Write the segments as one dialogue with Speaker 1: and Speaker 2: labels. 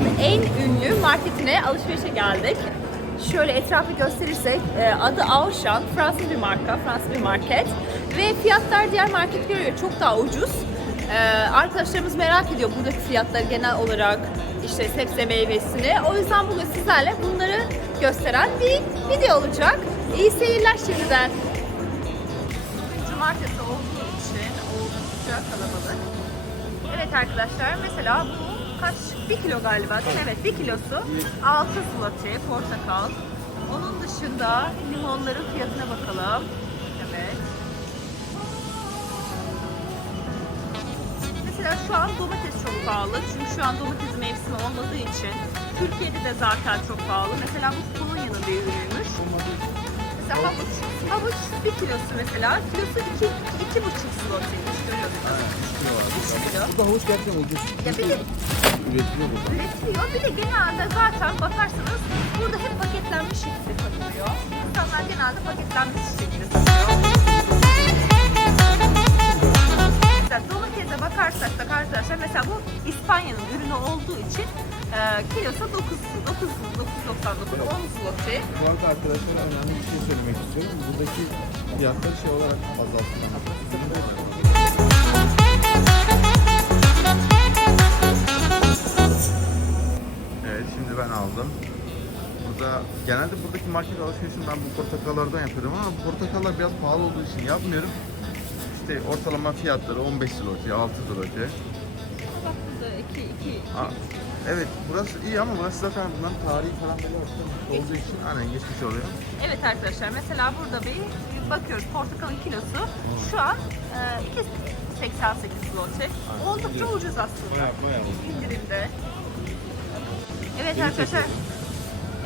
Speaker 1: Polonya'nın en ünlü marketine alışverişe geldik. Şöyle etrafı gösterirsek, e, adı Auchan, Fransız bir marka, Fransız bir market. Ve fiyatlar diğer marketlere göre çok daha ucuz. E, Arkadaşlarımız merak ediyor buradaki fiyatları genel olarak, işte sebze meyvesini. O yüzden bugün sizlerle bunları gösteren bir video olacak. İyi seyirler şimdiden. Cumartesi olduğu için oldukça kalabalık. Evet arkadaşlar mesela bu kaç? 1 kilo galiba değil mi? Evet 1 kilosu 6 zloty portakal. Onun dışında limonların fiyatına bakalım. Evet. Mesela şu an domates çok pahalı. Çünkü şu an domates mevsimi olmadığı için Türkiye'de de zaten çok pahalı. Mesela bu Polonya'nın bir ürünüymüş. Mesela havuç, havuç bir kilosu mesela. Kilosu iki, iki buçuk zlotıymış görüyorsunuz. 3 kilo.
Speaker 2: Burada havuç gerçekten ucuz.
Speaker 1: Ya bir de
Speaker 2: Üretiliyor burada.
Speaker 1: üretiliyor. Bir de genelde zaten bakarsanız burada hep paketlenmiş şekilde satılıyor. İnsanlar genelde paketlenmiş şekilde satıyor. Domatese bakarsak da arkadaşlar mesela bu İspanya'nın ürünü olduğu için e, kilosu 9 9 9.99 10 zloty.
Speaker 2: Bu arada arkadaşlara önemli bir şey söylemek istiyorum. Buradaki fiyatlar şey olarak azaltılıyor. Evet şimdi ben aldım. Burada genelde buradaki market alışverişini ben bu portakallardan yapıyorum ama bu portakallar biraz pahalı olduğu için yapmıyorum. İşte ortalama fiyatları 15 zloty, 6 zloty.
Speaker 1: Bak burada 2 2
Speaker 2: Aa, Evet burası iyi ama burası zaten bunların tarihi falan böyle olduğu için aynen geçmiş oluyor.
Speaker 1: Evet arkadaşlar mesela burada bir bakıyoruz portakalın kilosu şu an e, 2.88 zloty. Oldukça ucuz aslında.
Speaker 2: Bayağı bayağı.
Speaker 1: indirimde. Evet arkadaşlar.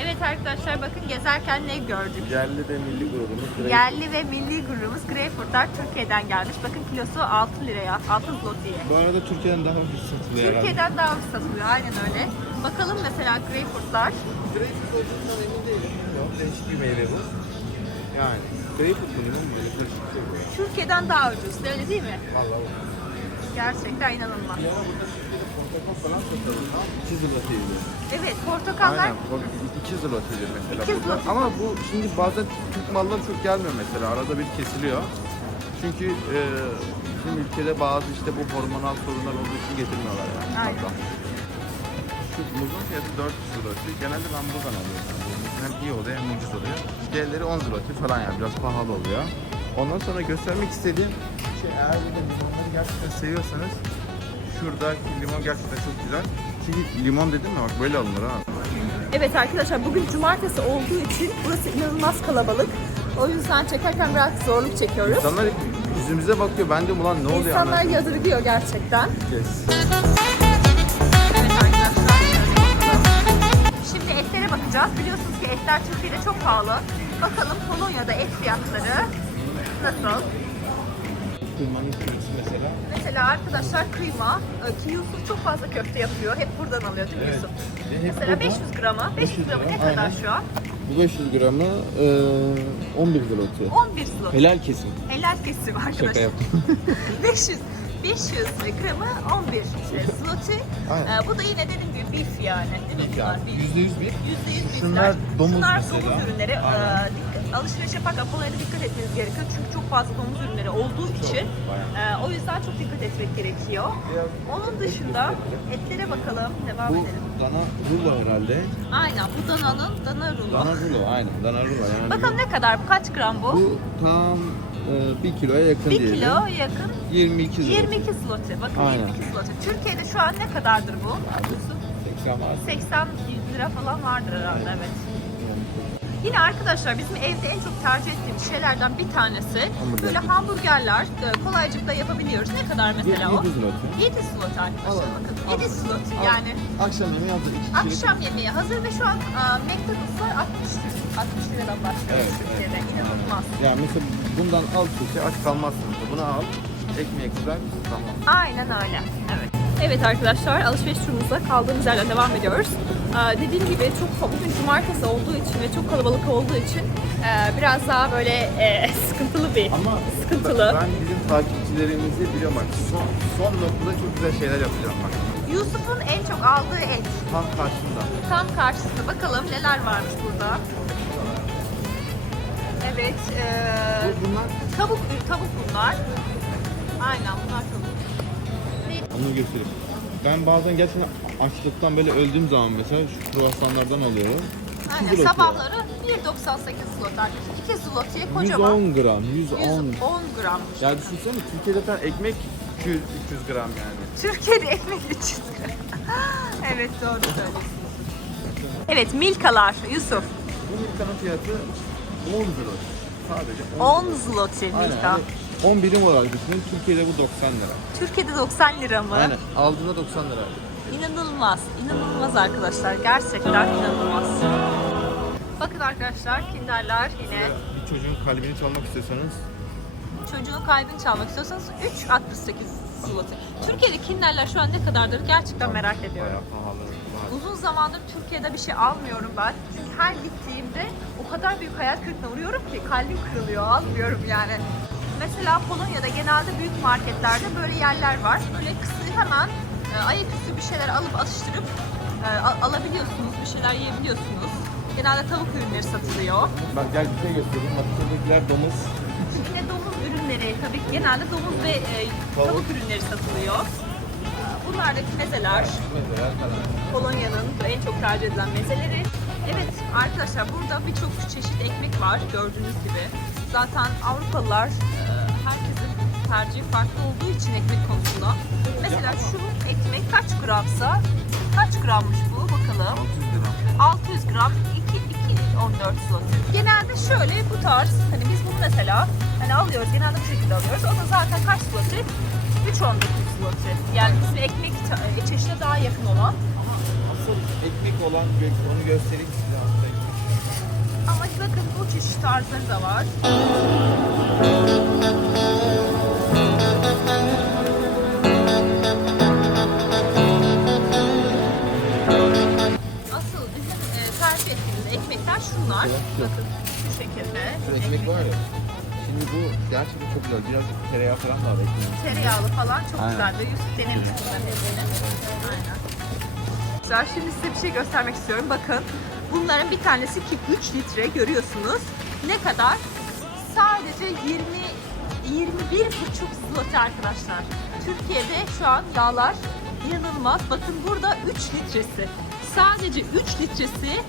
Speaker 1: Evet arkadaşlar bakın gezerken ne gördük?
Speaker 2: Yerli ve milli grubumuz direkt
Speaker 1: Yerli ve milli gururumuz Greyfurtlar Türkiye'den gelmiş. Bakın kilosu 6 liraya, 6 zloty'ye.
Speaker 2: Bu arada Türkiye'den daha ucuz satılıyor herhalde.
Speaker 1: Türkiye'den daha ucuz satılıyor aynen öyle. Bakalım mesela Greyfurtlar.
Speaker 2: Greyfurt olduğundan emin değilim. Yok değişik bir meyve bu. Yani Greyfurt mu karışık bir şey.
Speaker 1: Türkiye'den daha ucuz öyle değil mi?
Speaker 2: Vallahi
Speaker 1: Gerçekten inanılmaz.
Speaker 2: Ara burada portakal falan satılıyor. 2 zlotiydi.
Speaker 1: Evet portakallar
Speaker 2: Aynen. 2 zlotidir mesela.
Speaker 1: İki
Speaker 2: burada.
Speaker 1: zloty.
Speaker 2: Ama bu şimdi bazen Türk malları çok gelmiyor mesela. Arada bir kesiliyor. Çünkü e, bizim ülkede bazı işte bu hormonal sorunlar olduğu için getirmiyorlar yani.
Speaker 1: Aynen.
Speaker 2: Şu muzun fiyatı 400 zloty. Genelde ben buradan alıyorum. Hem iyi oluyor hem ucuz oluyor. Diğerleri 10 zloty falan yani biraz pahalı oluyor. Ondan sonra göstermek istediğim şey eğer burada limonları gerçekten seviyorsanız şuradaki limon gerçekten çok güzel. Çünkü limon dedim mi bak böyle alınır ha.
Speaker 1: Evet arkadaşlar bugün cumartesi olduğu için burası inanılmaz kalabalık. O yüzden çekerken biraz zorluk çekiyoruz.
Speaker 2: İnsanlar yüzümüze bakıyor. Ben diyorum ulan ne oluyor?
Speaker 1: İnsanlar yadırgıyor gerçekten.
Speaker 2: satayım?"
Speaker 1: Evet arkadaşlar. Şimdi etlere bakacağız. Biliyorsunuz ki etler Türkiye'de çok pahalı. Bakalım Polonya'da et fiyatları nasıl?
Speaker 2: Kıymanın kıyması mesela.
Speaker 1: Mesela arkadaşlar kıyma, e, ki Yusuf çok fazla köfte yapıyor. Hep buradan alıyor değil mi
Speaker 2: Evet.
Speaker 1: Yusuf?
Speaker 2: Ve hep
Speaker 1: Mesela
Speaker 2: burada
Speaker 1: 500 grama, 500
Speaker 2: 500
Speaker 1: gramı ne kadar
Speaker 2: aynen.
Speaker 1: şu an?
Speaker 2: Bu 500 gramı e, 11 zloty.
Speaker 1: 11 zlot.
Speaker 2: Helal kesim.
Speaker 1: Helal kesim
Speaker 2: Şaka
Speaker 1: arkadaşlar.
Speaker 2: yaptım.
Speaker 1: 500 500 gramı 11 zloty.
Speaker 2: Aynen.
Speaker 1: Ee, bu da yine dediğim gibi beef yani. Değil mi? Bunlar beef.
Speaker 2: %100 bir.
Speaker 1: %100 beefler.
Speaker 2: Şunlar domuz
Speaker 1: Şunlar
Speaker 2: mesela.
Speaker 1: domuz ürünleri. Ee, alışveriş yaparken Polonya'da dikkat etmeniz gerekiyor. Çünkü çok fazla domuz ürünleri olduğu için e, o yüzden çok dikkat etmek gerekiyor. Onun dışında etlere bakalım. Devam
Speaker 2: Bu
Speaker 1: edelim.
Speaker 2: dana rulo herhalde.
Speaker 1: Aynen bu dananın dana rulo.
Speaker 2: Dana rulo aynen. Dana rulo. Yani
Speaker 1: Bakalım ne kadar bu? Kaç gram bu?
Speaker 2: Bu tam 1 kiloya yakın
Speaker 1: 1
Speaker 2: diyelim.
Speaker 1: kilo yakın
Speaker 2: 22 zloty.
Speaker 1: 22 zloty. Bakın
Speaker 2: Aynen.
Speaker 1: 22 zloty. Türkiye'de şu an ne kadardır bu?
Speaker 2: 80 var.
Speaker 1: 80 lira falan vardır herhalde evet. Yine arkadaşlar bizim evde en çok tercih ettiğimiz şeylerden bir tanesi
Speaker 2: Hamburger.
Speaker 1: böyle hamburgerler e, kolaycıkla yapabiliyoruz. Ne kadar mesela o?
Speaker 2: 7 zloty.
Speaker 1: 7 slot arkadaşlar
Speaker 2: Al,
Speaker 1: bakın.
Speaker 2: al.
Speaker 1: 7 slot
Speaker 2: Al.
Speaker 1: yani
Speaker 2: Akşam yemeği hazır. 2 kişilik.
Speaker 1: akşam yemeği hazır ve şu an e, McDonald's'lar 60 lira. 60 liradan başlıyor
Speaker 2: Evet,
Speaker 1: Türkiye'de. İnanılmaz.
Speaker 2: Yani mesela bundan al Tuğçe aç kalmazsın. Bunu al. Ekmeğe kızar tamam.
Speaker 1: Aynen öyle. Evet. Evet arkadaşlar alışveriş turumuza kaldığımız yerden devam ediyoruz. Ee, dediğim gibi çok bugün cumartesi olduğu için ve çok kalabalık olduğu için e, biraz daha böyle e, sıkıntılı bir
Speaker 2: Ama
Speaker 1: sıkıntılı.
Speaker 2: ben bizim takipçilerimizi biliyorum bak son, son noktada çok güzel şeyler yapacağım bak.
Speaker 1: Yusuf'un en çok aldığı et.
Speaker 2: Tam karşımda.
Speaker 1: Tam karşısında bakalım neler varmış burada. Evet, e,
Speaker 2: Bu- Bunlar
Speaker 1: tavuk tavuk bunlar. Aynen bunlar tavuk.
Speaker 2: Onu göstereyim. Ben bazen gerçekten açlıktan böyle öldüğüm zaman mesela şu kruvasanlardan alıyorum.
Speaker 1: Aynen
Speaker 2: zloty.
Speaker 1: sabahları 1.98 zlot arkadaşlar. 2 zlotiye kocaman
Speaker 2: 110 gram, 110.
Speaker 1: 110 gram.
Speaker 2: Ya düşünsene Türkiye'de falan ekmek 200 300 gram yani.
Speaker 1: Türkiye'de ekmek 300 gram. evet doğru söylüyorsun. Evet Milkalar Yusuf.
Speaker 2: Bu Milka'nın fiyatı 10 lira. Sadece
Speaker 1: 10 zloty
Speaker 2: Aynen.
Speaker 1: Milka.
Speaker 2: Yani 10 birim olarak düşünün. Türkiye'de bu 90 lira.
Speaker 1: Türkiye'de 90 lira mı?
Speaker 2: Aynen. Aldığında 90 lira.
Speaker 1: İnanılmaz. İnanılmaz arkadaşlar. Gerçekten inanılmaz. Bakın arkadaşlar kinderler yine
Speaker 2: Bir çocuğun kalbini çalmak istiyorsanız
Speaker 1: çocuğun kalbini çalmak istiyorsanız 3.68 zloty. Türkiye'de kinderler şu an ne kadardır gerçekten merak ediyorum. Uzun zamandır Türkiye'de bir şey almıyorum ben. Çünkü her gittiğimde o kadar büyük hayal kırıklığına uğruyorum ki kalbim kırılıyor. Almıyorum yani. Mesela Polonya'da genelde büyük marketlerde böyle yerler var. Böyle kısır hemen e, ayaküstü bir şeyler alıp atıştırıp e, alabiliyorsunuz. Bir şeyler yiyebiliyorsunuz. Genelde tavuk ürünleri satılıyor.
Speaker 2: Bak gel bir şey göstereyim. Bak şuradakiler domuz.
Speaker 1: Yine domuz ürünleri tabii ki genelde domuz ve e,
Speaker 2: Tavuk.
Speaker 1: tavuk ürünleri satılıyor. E, Bunlardaki mezeler
Speaker 2: Mesela falan.
Speaker 1: Polonya'nın en çok tercih edilen mezeleri. Evet arkadaşlar burada birçok çeşit ekmek var gördüğünüz gibi. Zaten Avrupalılar e, herkesin tercihi farklı olduğu için ekmek konusunda. Mesela şu ekmek kaç gramsa kaç grammış bu bakalım.
Speaker 2: 600 lira.
Speaker 1: 600 gram 2 214 zloty. Genelde şöyle bu tarz hani biz bunu mesela hani alıyoruz genelde bu şekilde alıyoruz. O da zaten kaç zloty? 3.19 zloty. Yani bizim ekmek e, çeşidine daha yakın olan
Speaker 2: Asıl ekmek olan onu göstereyim size aslında.
Speaker 1: Ama bakın bu çeşit tarzları da var. Şunlar. Bakın şu şekilde.
Speaker 2: Şu ekmek var ya. Şimdi bu gerçekten çok güzel. Biraz tereyağı falan da var ekmeğin.
Speaker 1: Tereyağlı falan çok
Speaker 2: Aynen.
Speaker 1: güzel. Ve Yusuf denemiş bunların hepsini. Aynen. Güzel. Şimdi size bir şey göstermek istiyorum. Bakın. Bunların bir tanesi ki 3 litre görüyorsunuz. Ne kadar? Sadece 20 21 buçuk zloty arkadaşlar. Türkiye'de şu an yağlar inanılmaz. Bakın burada 3 litresi. Sadece 3 litresi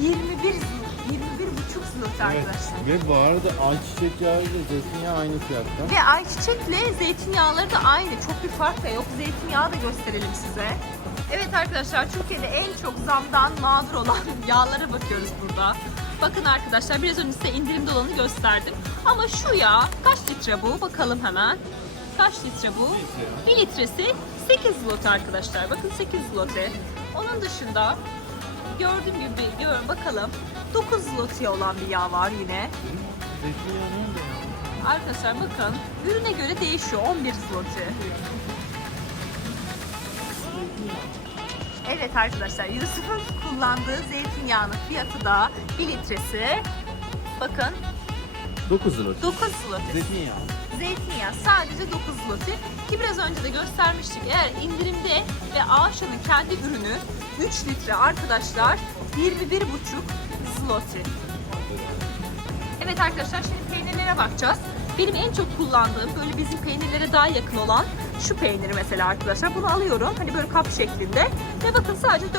Speaker 1: 21 zl- 21 buçuk zloty arkadaşlar.
Speaker 2: Ve bu arada ayçiçek yağı ile zeytinyağı aynı fiyatta.
Speaker 1: Ve ayçiçekle zeytinyağları da aynı. Çok bir fark da yok. Zeytinyağı da gösterelim size. Evet arkadaşlar Türkiye'de en çok zamdan mağdur olan yağlara bakıyoruz burada. Bakın arkadaşlar biraz önce size indirimde olanı gösterdim. Ama şu yağ kaç litre bu? Bakalım hemen. Kaç litre bu? 1 litresi 8 zloty arkadaşlar. Bakın 8 zloty. Onun dışında gördüğüm gibi gör, bakalım 9 zloty olan bir yağ var yine.
Speaker 2: Zeytinyağı nerede ya?
Speaker 1: Arkadaşlar bakın ürüne göre değişiyor 11 zloty. Evet arkadaşlar Yusuf'un kullandığı zeytinyağının fiyatı da 1 litresi bakın
Speaker 2: 9 lira.
Speaker 1: 9 zloty.
Speaker 2: Zeytinyağı.
Speaker 1: Zeytinyağı sadece 9 zloty ki biraz önce de göstermiştik eğer indirimde ve Ağaça'nın kendi ürünü 3 litre arkadaşlar 21,5 zloty. Evet arkadaşlar şimdi peynirlere bakacağız. Benim en çok kullandığım böyle bizim peynirlere daha yakın olan şu peynir mesela arkadaşlar. Bunu alıyorum hani böyle kap şeklinde ve bakın sadece 4,5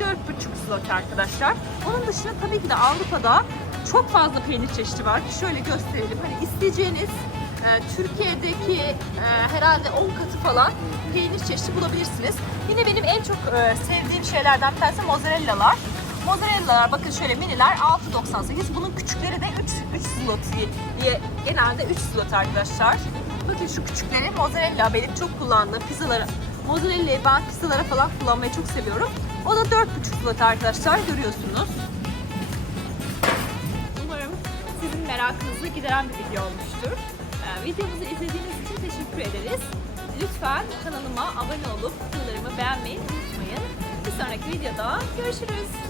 Speaker 1: 4,5 zloty arkadaşlar. Onun dışında tabii ki de Avrupa'da çok fazla peynir çeşidi var şöyle gösterelim. Hani isteyeceğiniz e, Türkiye'deki e, herhalde 10 katı falan peynir çeşidi bulabilirsiniz. Yine benim en çok e, sevdiğim şeylerden bir tanesi mozzarellalar. Mozzarellalar bakın şöyle miniler 6.98. Bunun küçükleri de 3 3 zloty diye genelde 3 zloty arkadaşlar. Bakın şu küçükleri mozzarella benim çok kullandığım pizzalara mozzarella'yı ben pizzalara falan kullanmayı çok seviyorum. O da 4.5 zloty arkadaşlar görüyorsunuz. Merakınızı gideren bir video olmuştur. Ee, videomuzu izlediğiniz için teşekkür ederiz. Lütfen kanalıma abone olup videolarımı beğenmeyi unutmayın. Bir sonraki videoda görüşürüz.